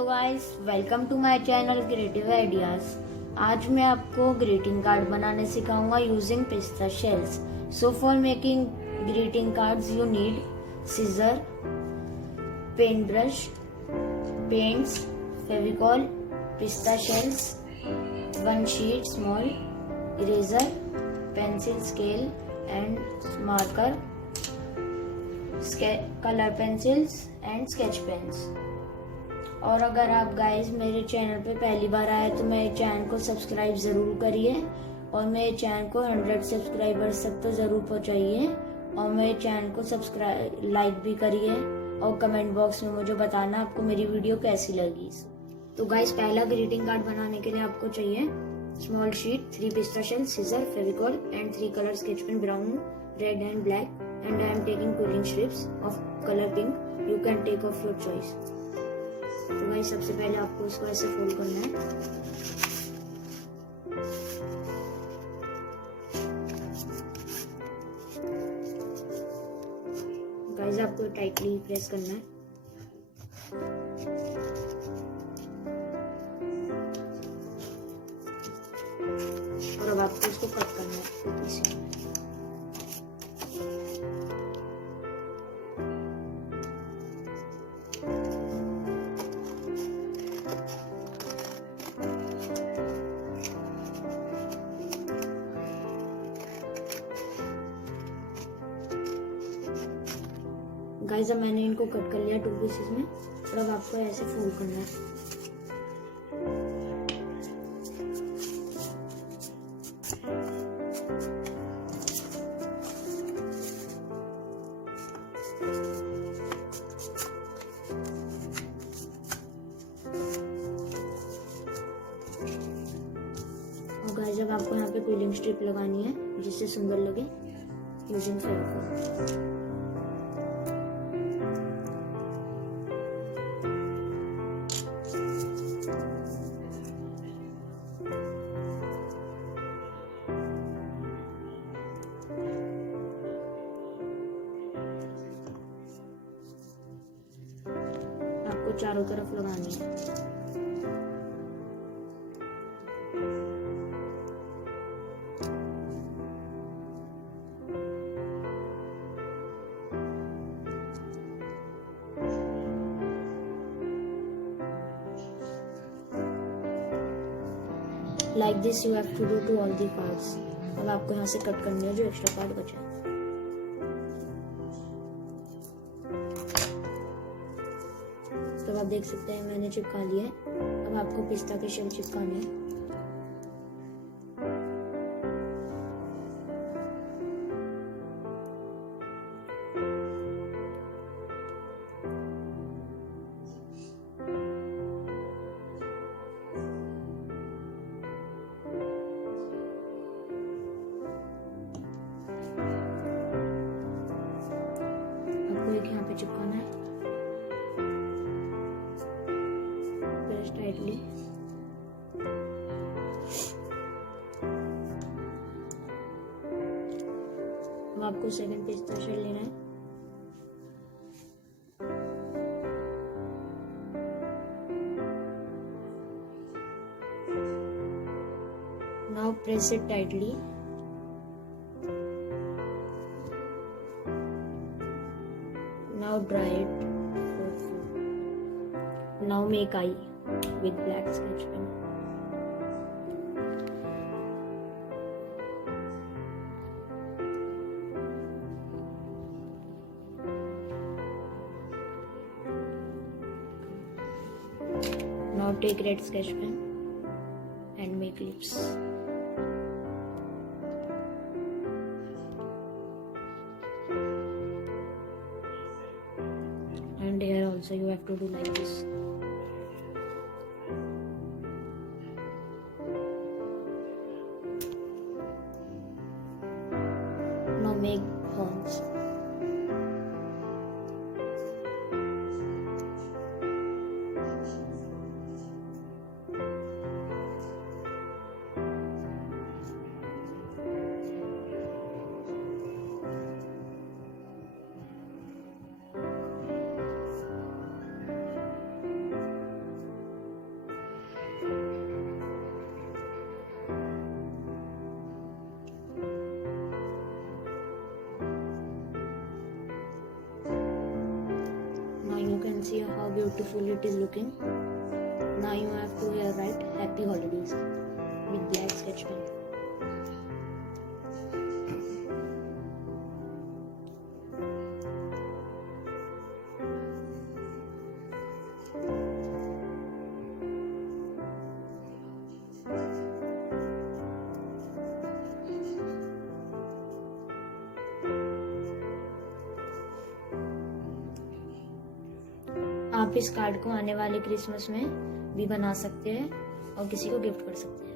Hello guys, welcome to my channel creative ideas. आज मैं आपको ग्रीटिंग कार्ड बनाने सिखाऊंगा using pista shells. So for making greeting cards you need scissor, paint brush, paints, Fevicol, pista shells, one sheet small, eraser, pencil scale and marker, colour pencils and sketch pens. और अगर आप गाइस मेरे चैनल पे पहली बार आए तो मेरे चैनल को सब्सक्राइब ज़रूर करिए और मेरे चैनल को 100 सब्सक्राइबर्स तक तो ज़रूर पहुंचाइए और मेरे चैनल को सब्सक्राइब लाइक भी करिए और कमेंट बॉक्स में मुझे बताना आपको मेरी वीडियो कैसी लगी। तो गाइस पहला ग्रीटिंग कार्ड बनाने के लिए आपको चाहिए small sheet, 3 pista shell, scissor, Fevicol and 3 colour sketch pen, brown, red and black, and I am taking quilling strips of colour pink. You can take of your choice. तो भाई सबसे पहले आपको इसको ऐसे फोल्ड करना है। गाइस आपको टाइटली प्रेस करना है। और अब आपको इसको कट करना है इसे। गाइस अब मैंने इनको कट कर लिया 2 पीसेस में और अब आपको ऐसे फोल्ड करना है। और गाइस अब आपको यहाँ पे कूलिंग स्ट्रिप लगानी है जिससे सुंदर लगे यूजिंग फेविकॉल। आपको चारों तरफ लगानी है। Like this you have to do to all the parts। अब आपको यहाँ से कट करनी है जो एक्स्ट्रा पार्ट बचा है। तो आप देख सकते हैं मैंने चिपका लिया है। अब आपको पिस्ता के शेल चिपकाने हैं। आपको एक यहाँ पे चिपकाना है टाइटली। अब आपको सेकंड पिस्ता शेल लेना है। Now press it tightly. Now dry it. Now make eye with black sketch pen. Now take red sketch pen and make lips. And here also you have to do like this. Now make horns. beautiful it is looking. Now you have to here write happy holidays with black sketch pen. आप इस कार्ड को आने वाले क्रिसमस में भी बना सकते हैं और किसी को गिफ्ट कर सकते हैं।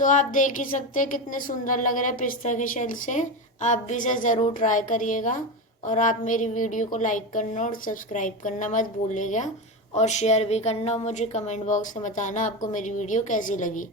तो आप देख ही सकते हैं कितने सुंदर लग रहे हैं पिस्ता के शेल से। आप भी इसे ज़रूर ट्राई करिएगा और आप मेरी वीडियो को लाइक करना और सब्सक्राइब करना मत भूलिएगा और शेयर भी करना और मुझे कमेंट बॉक्स में बताना आपको मेरी वीडियो कैसी लगी।